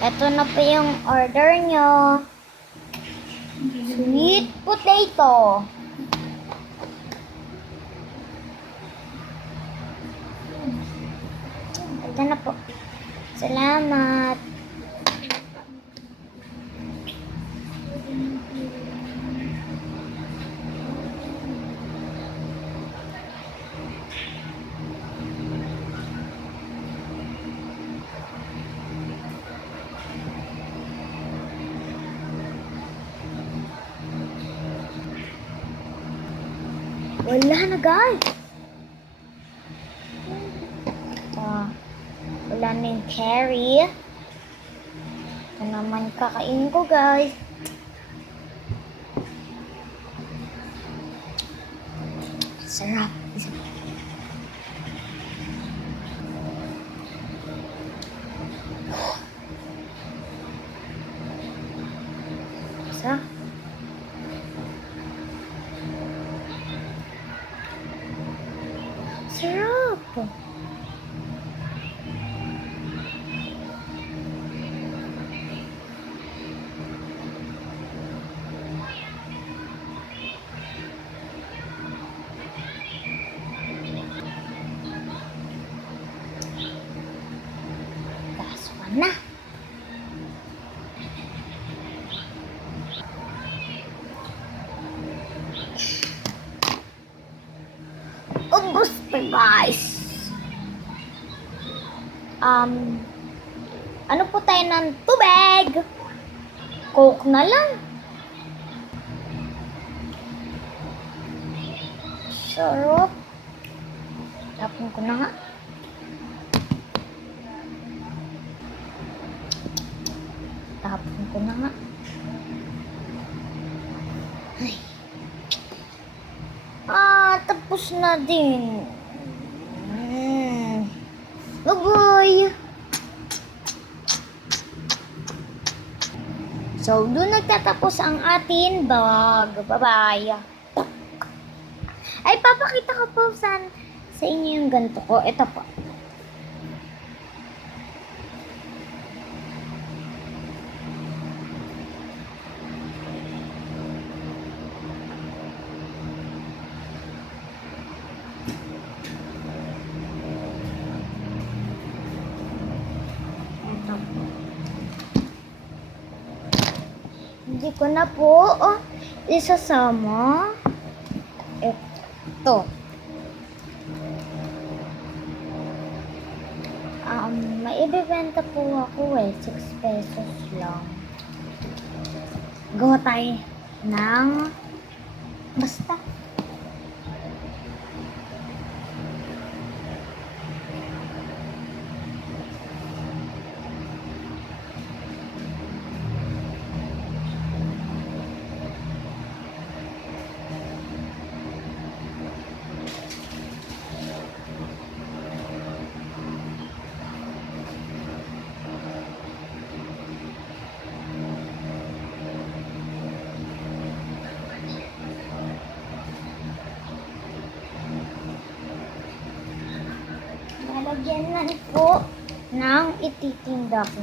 Ito na po yung order nyo. Sweet potato. Ito na po. Salamat. Wala na, guys. Wala na yung curry. Ito naman kakain ko, guys. Sarap. Sarap. Sarap. Kasuan na. Ubus pa, guys. Ano po tayo ng tubig? Coke na lang. Sarap. Tapon ko na nga. Tapon ko na nga. Ay. Tapos na din. Bye-bye. So, doon nagtatapos ang atin vlog. Bye-bye. Ay, papakita ko po sa inyo yung ganito ko. Ito po. Ito po. Hindi ko na po isasama. Ito. May ibibenta po ako 6 pesos lang. Gawa tayo ng basta. Lalagyan na po ng ititinda ko.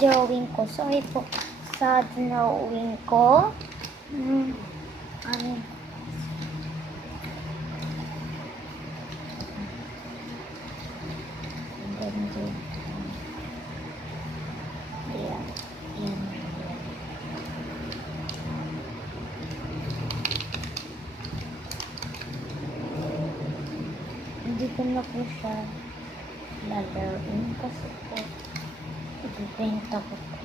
drawing ko. Sorry po sa drawing ko. Ano, ko na po siya lalaroin kasi po ibibenta ko po.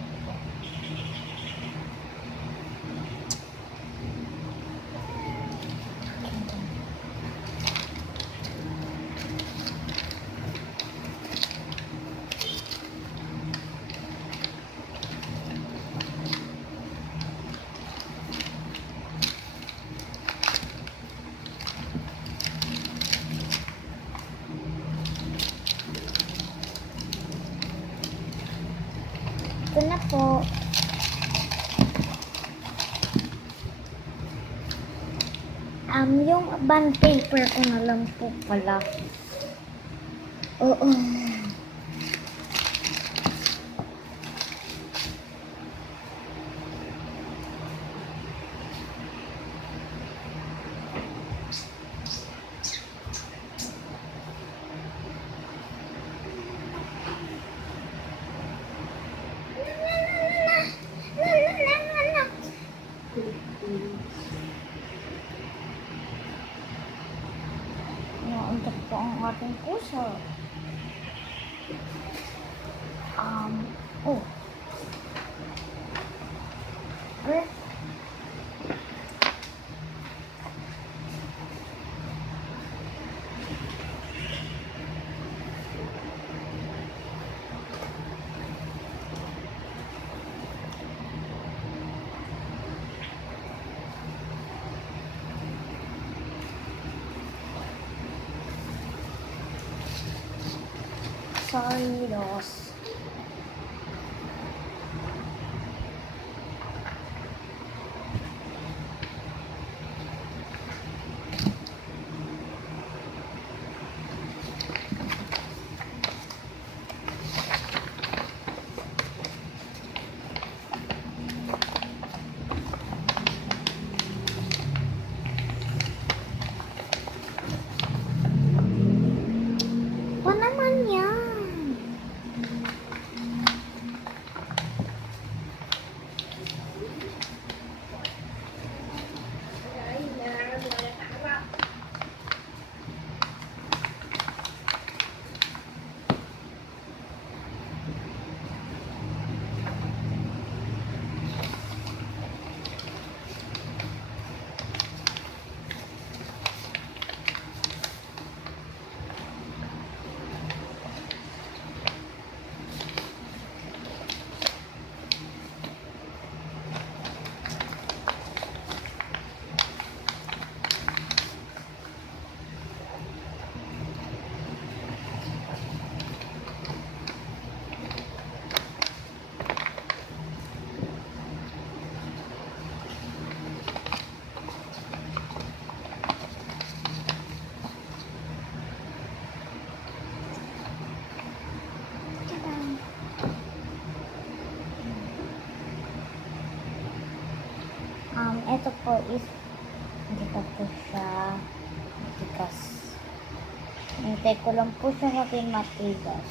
Ito na po. Yung bond paper ko na lang po pala. Oo. Nauntok po ang ating puso. Oh. Eh. Sorry, Ross. Ano naman yan? Ito po is hindi pa po siya matigas. Hintay ko lang po siya maging matigas.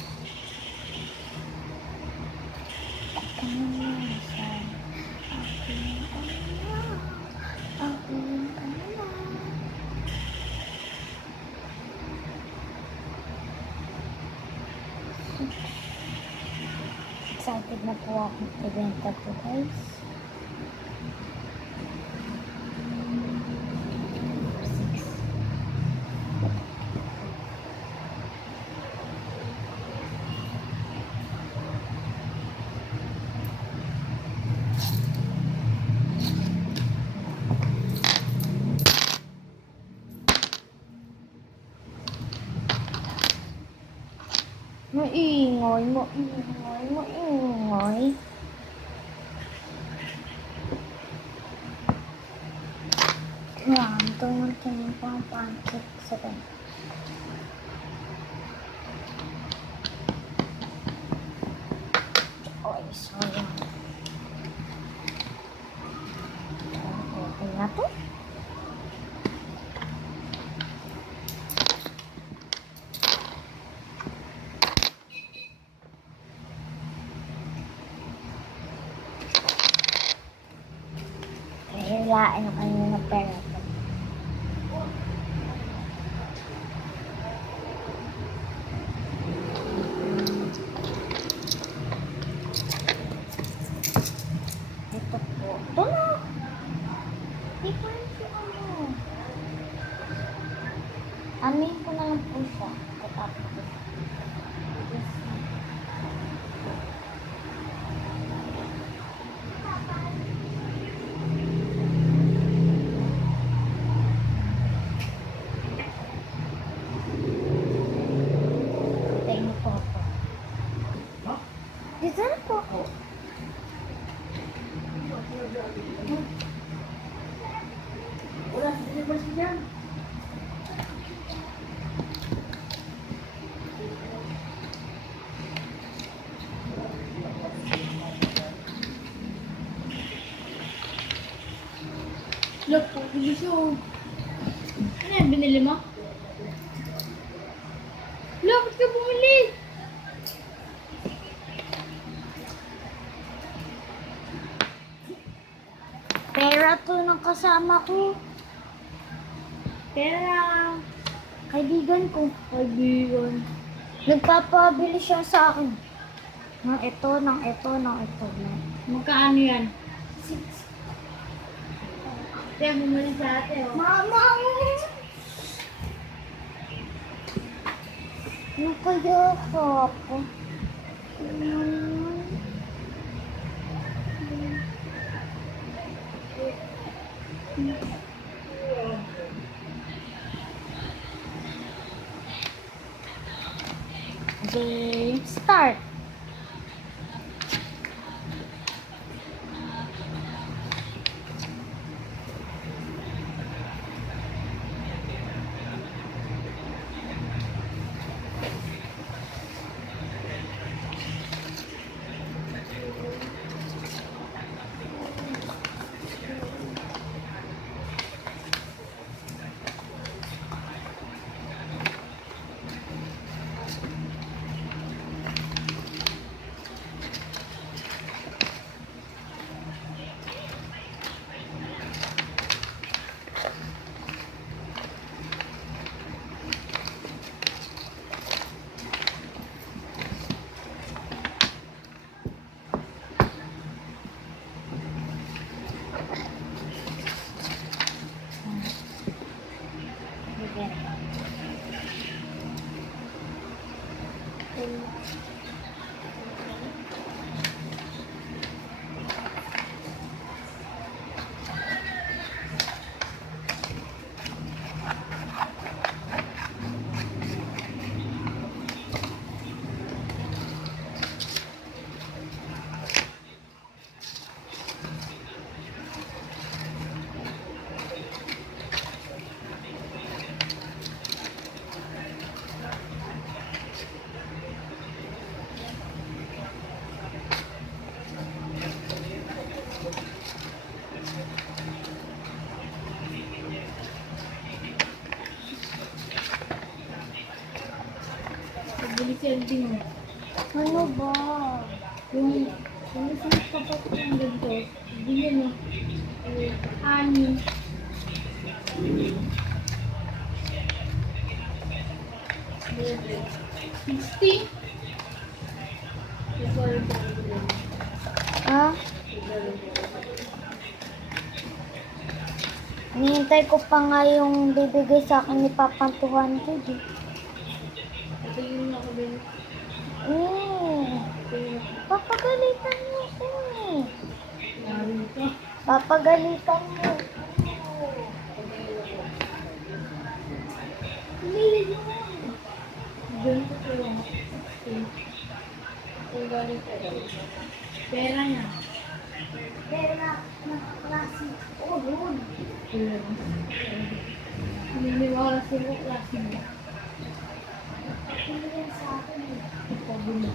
Excited na po akong ibenta po, guys. Maingay, maingay, maingay. Yan, tumuntin po ang pancake sa ganyan. Ay, sayang. Okay na to. Hilain ang kanina ng pera ko. Anuhin ko na lang po siya. Katapos. Tayo niyo po ako. Dito na po ako. Wala, hindi ba siya? Look, bilis yun. Ano yan, binili mo? Look, ba't ka bumili? Pera to ng kasama ko. Pera. Kaibigan ko. Kaibigan. Nagpapabili siya sa akin. Ng ito, ng ito, ng ito. Magkaano yan? 6. Kaya bumili sa ate, oh. Mama! Ano kaya ako? Game start. Bili si Alvin, oh. Ano ba? Yung isang kapat ko yung ganito, bili mo. Ani. $60. Ah? Hinihintay ko pa nga yung bibigay sa akin ni Papa 200 eh. Ito yung ako din. Papagalitan mo ko eh. Narin ka. Papagalitan mo. Ganito ko lang. Kung galing ka daw. Pera niya. Pera na klase. Oh, yun. Pera. Naniniwala sila klase mo. Hindi yan sa akin eh. Pabili.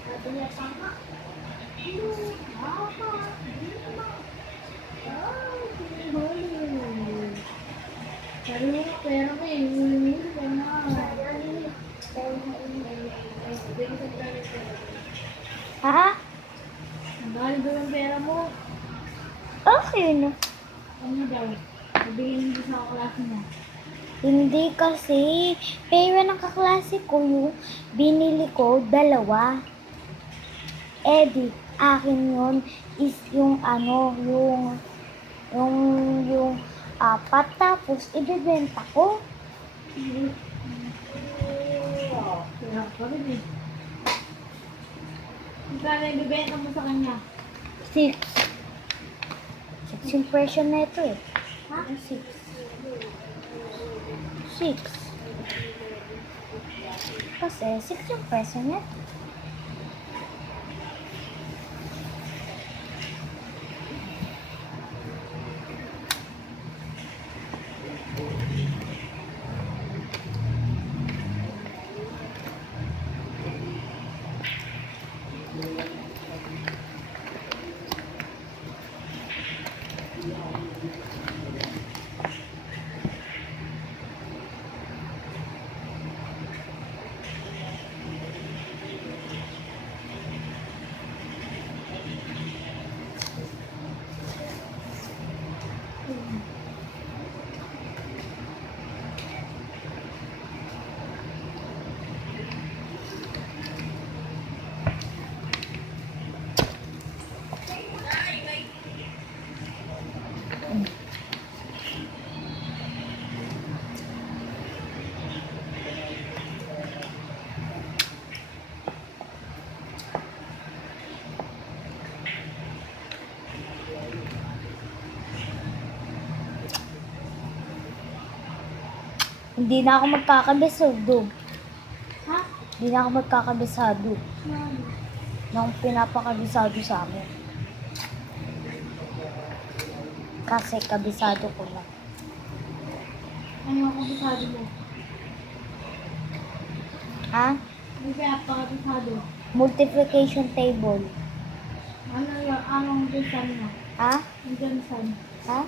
Sabi niya sama. Papa, hindi naman. Ay, pinahuli. Sabi mo, pera mo eh. Huli-huli ka na. Ha? Ang galing daw ang pera mo. Okay na. Ano daw? Sabihin mo sa klase mo. Hindi kasi. Pera ng kaklase ko yung binili ko 2. Di, akin yun is yung ano, yung 4 tapos ibebenta ko. Kaya pa rin eh. Magkano yung bibenta mo sa kanya? 6. 6 yung presyo na ito eh. Ha? 6. 6. Kasi 6 yung presyo niya. Hindi na ako magkakabisado. Ha? Hindi na ako magkakabisado. Mano? Nang pinapakabisado sa amin. Kasi kabisado ko na. Ano yung kabisado mo? Ha? Ano kaya pakabisado? Multiplication table. Ano yung anong bisan mo? Ha? Ang bisan? Ha?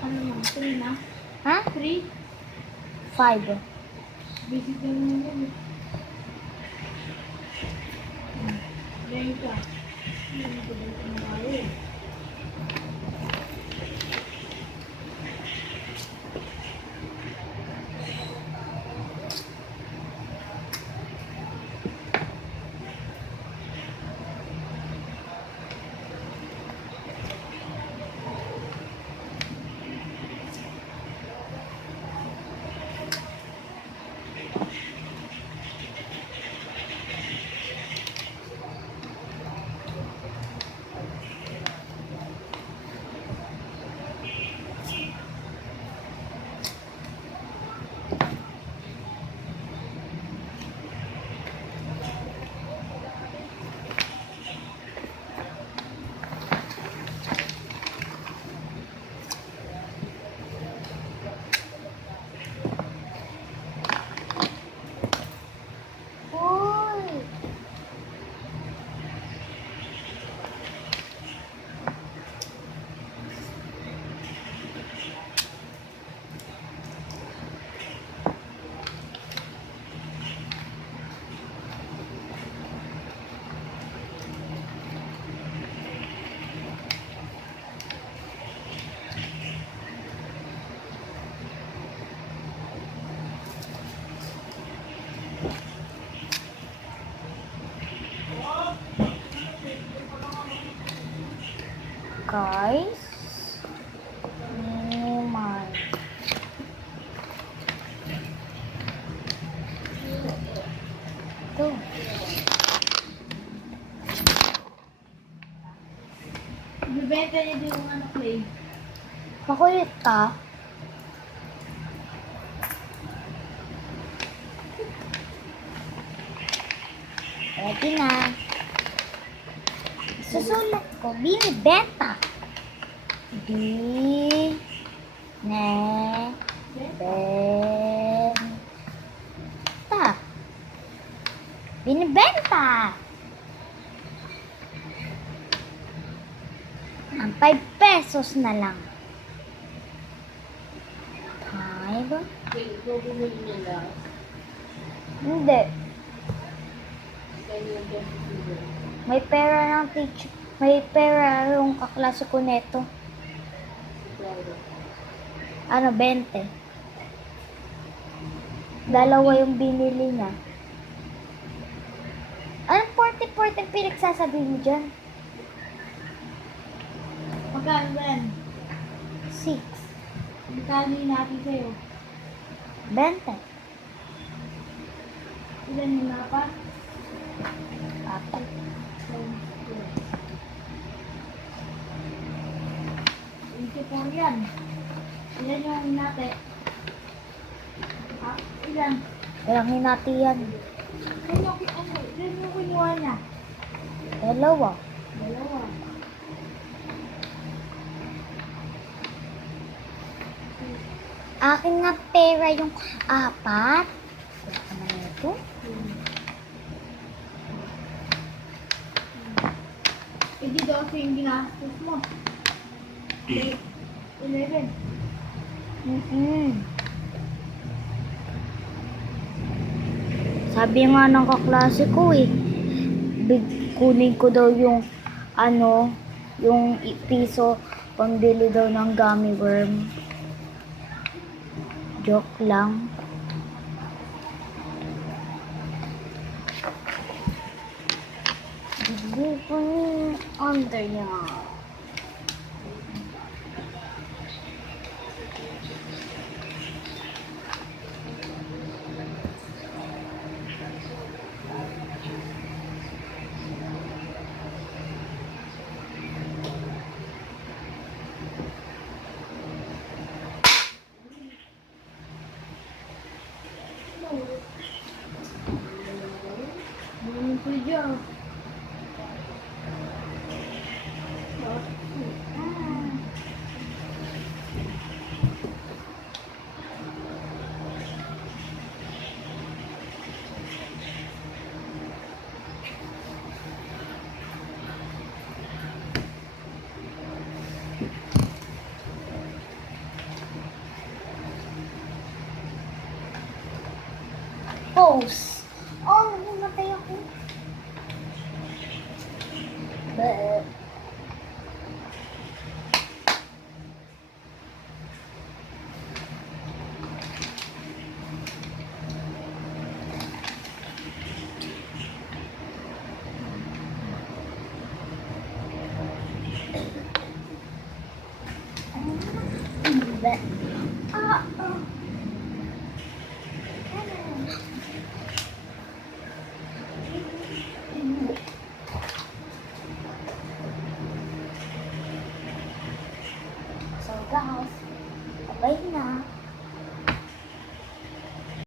Ano mo? 3 na? Ha? 3? 5. Visit na mo yun. Ganyan ka. Hindi ko ba ito nakayo? Uy! Guys. Oh my. Ito. Bibenta niya din yung ano clay. Makulit ka? Ready na. Susulat ko, binibenta. Binibenta. Binibenta. Ang 5 pesos na lang. 5? Ikaw bumili niya lang. Hindi. Kaya yung dyan. May pera ng teacher. May pera yung kaklase ko neto. Ano, 20. Dalawa yung binili niya. Anong 40-40 pinagsasabi mo dyan? Magkano ba yan? 6. Magkano yung natin sa'yo? 20. Ilan yung mapa? 4. 84 yan. Ilan yung hinati? Ilan? Walang hinati yan. Ilan yung kinuha niya? 2. Dalawa. Akin nga pera yung 4. Wala naman ito. Eh di 12 yung ginastos mo. 11. Sabi nga ng kaklase ko eh, kunin ko daw yung yung piso pambili daw ng gummy worm. Joke lang. Hindi ko under niya. Ganun ko dyan. Pose. Oh, namatay ako. But, but, so guys, bye na.